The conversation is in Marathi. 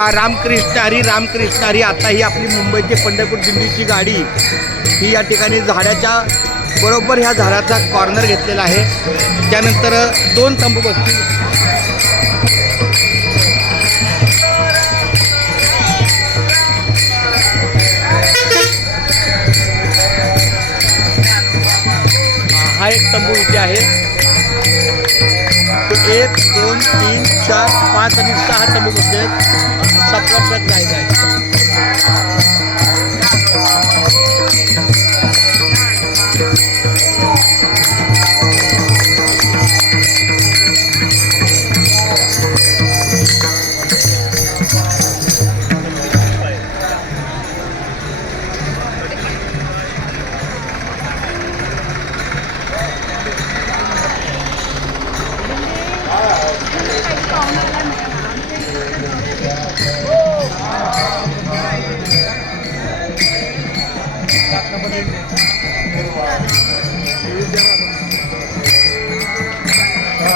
रामकृष्ण हरी रामकृष्ण हरी. आता ही आपली मुंबई ते पंढरपूर दिंडीची गाडी ही या ठिकाणी झाडाच्या बरोबर ह्या झाडाचा कॉर्नर घेतलेला आहे. त्यानंतर 2 तंबू बसतील. हा एक तंबू इथे आहे. 1 2 3 4 5 आणि 6 तंबू बसले आहेत. 7वा ट्रक जायचा आहे.